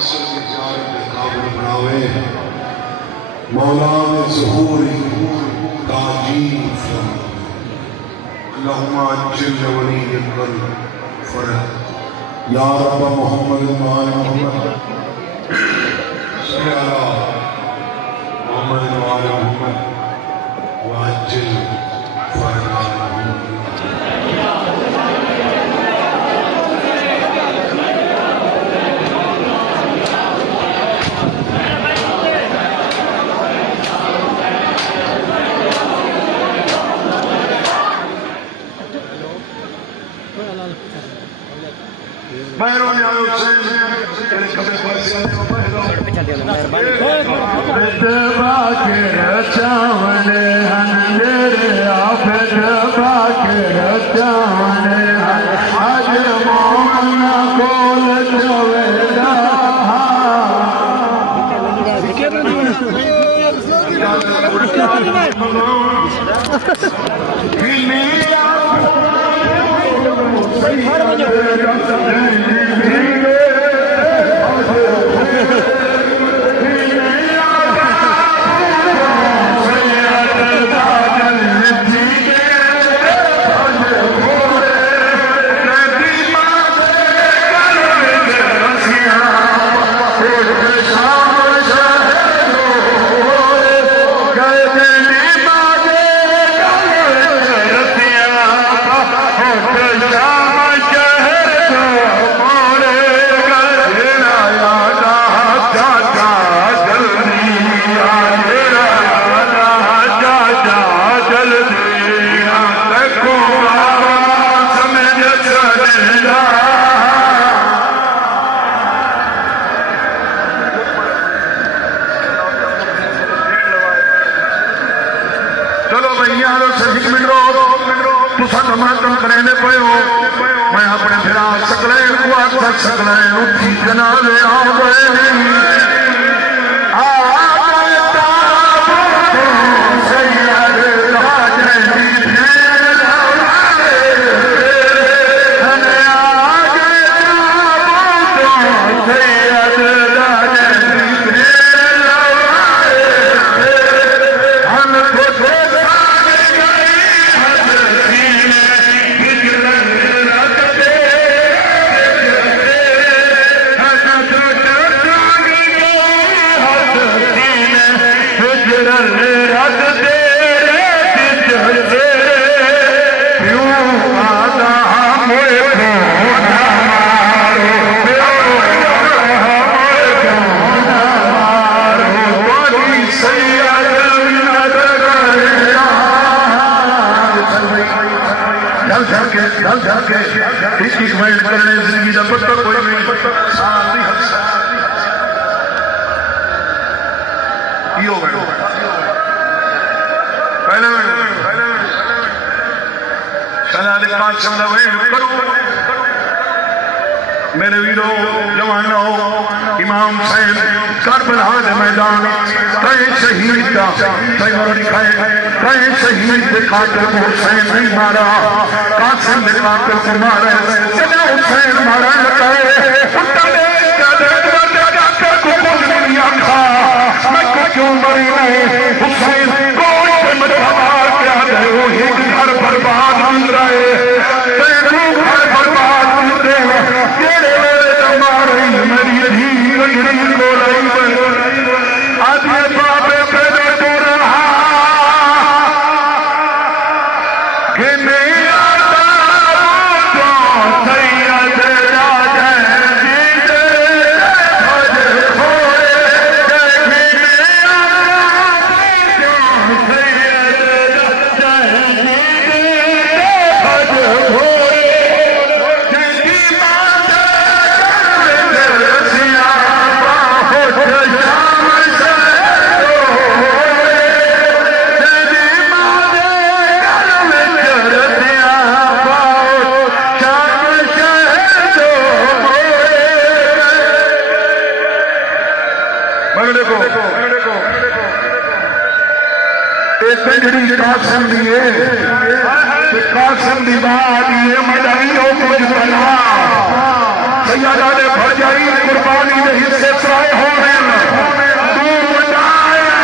हासिल की जारत काबिल बनावे मौला में ज़हूर ताजील फरमावे अल्लाहुम्मा अज्जिल वलीयकल फरज या रब मोहम्मद व मोहम्मद सल्ली अला मोहम्मद व मोहम्मद व अज्जिल फरज। मैं अपने फिरा सकले उठी जनाले आ गए जिंदगी का पत्ता कोई नहीं मेरे वीरो जवानो इमाम हुसैन करबला के मैदान कई शहीद का कई शहीद के खातिर हुसैन नहीं मारा कासिम के खातिर को मारा हुसैन मारा क्यों मरी नहीं हुसैन घर बर्बाद बन रहे घर बर्बाद बनते मेरी धी को आज ये बाबे पैदा हो रहा कि नहीं आता कासिम दिए कासिम दी बात ये मदाइयों कुछ बना सैयदा दे भरजाई कुर्बानी दे हिस्से त्राए हो रहे तू वडाया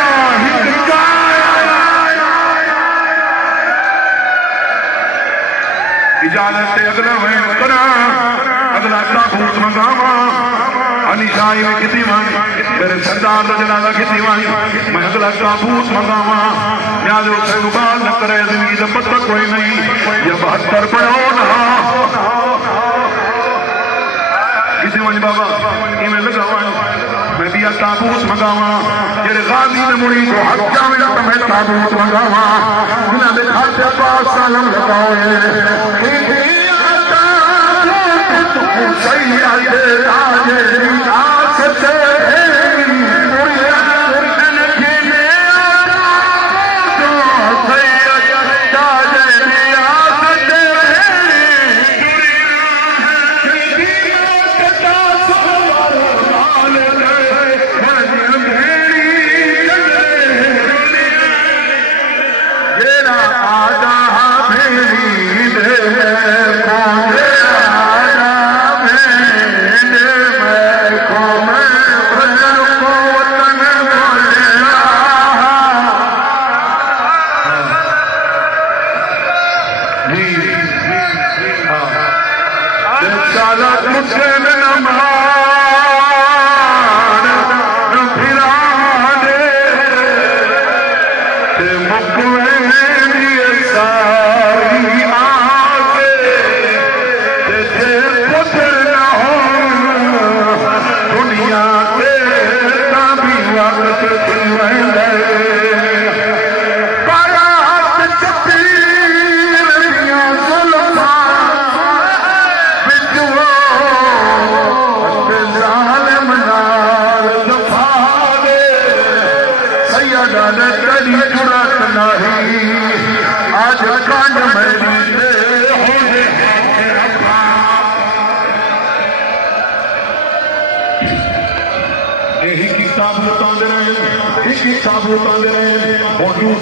इजाजत अगला मैं करा अगला ताबूत मंगावा अनिशाई में कितनी वाणी मेरे सरदार का जनाजा कितनी वाणी मैं अगला ताबूत मंगावा याद उसे गुबार न करे जिंदगी का पता कोई नहीं ये 72 पढ़ो ना कितनी वाणी बाबा इवें लगावा मैं भी ताबूत मंगावा जेरे गाजी ने मुड़ी को हक जावे तो मैं ताबूत मंगावा बिना दे खाते पास सलाम लगाओ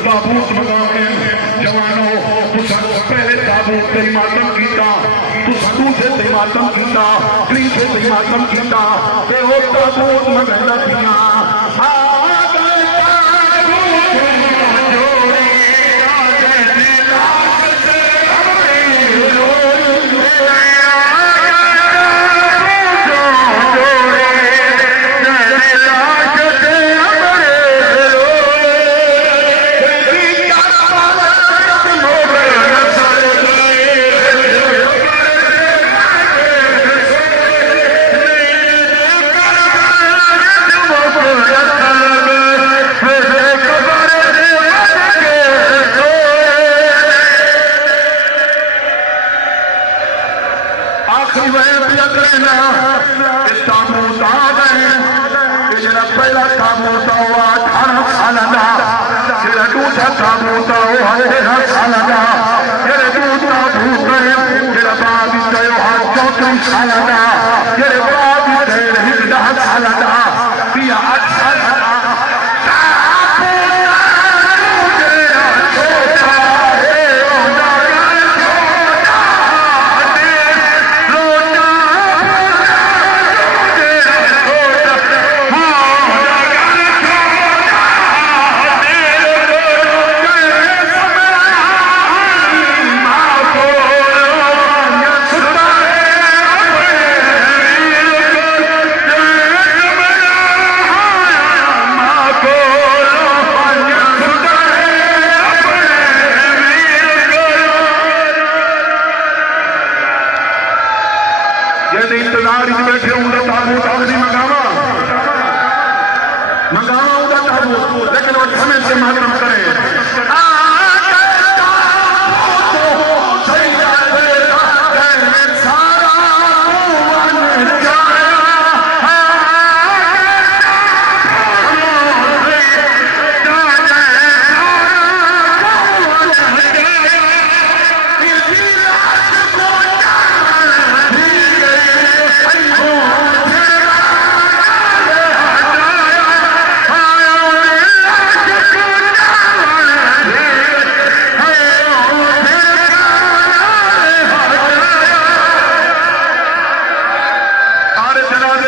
ताबूत मंगाने जवानों पहले ताबूत तेरी मातम कीता दूसरे ते मातम कीता तीसरे ते मातम कीता ते वो ताबूत मंगदा पिया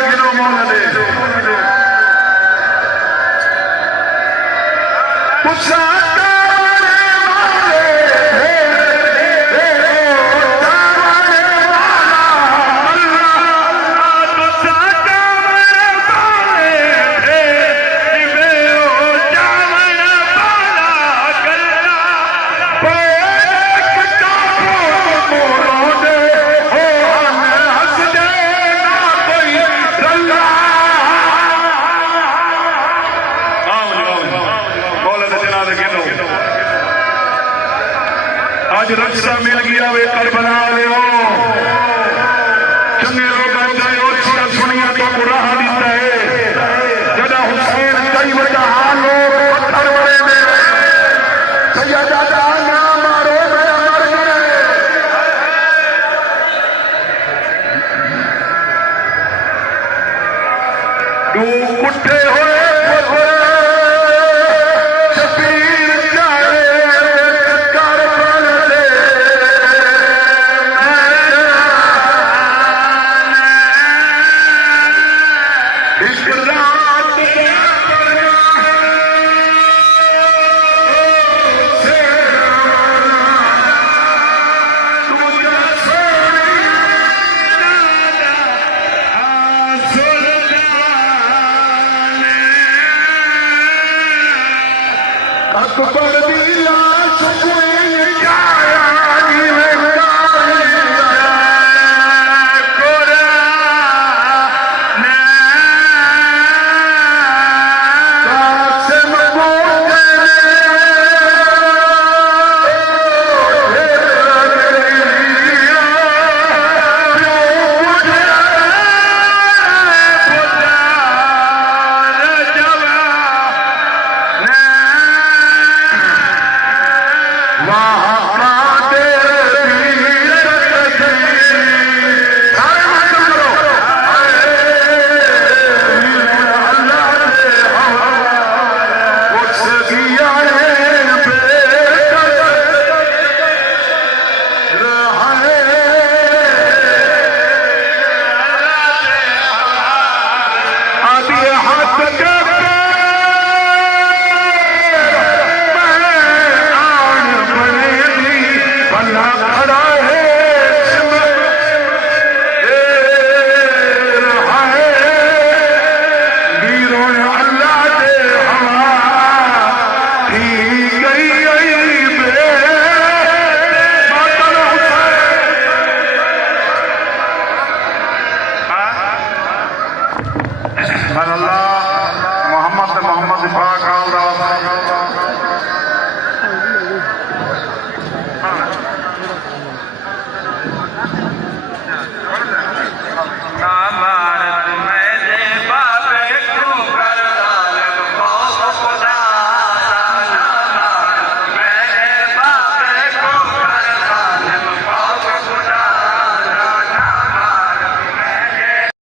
गिनो मौला दे आज रक्षा मिल गया वे करबला लियो चंगे लोग चाहे ओछिया सुनिया तो राह दिता है जदा हुसैन कई वजह लोग पत्थर वड़े में सैयदा दा ना मारो मैं मर गए तू कुट्ठे होए अकबर दिला सुकुए जाया जीवे Allah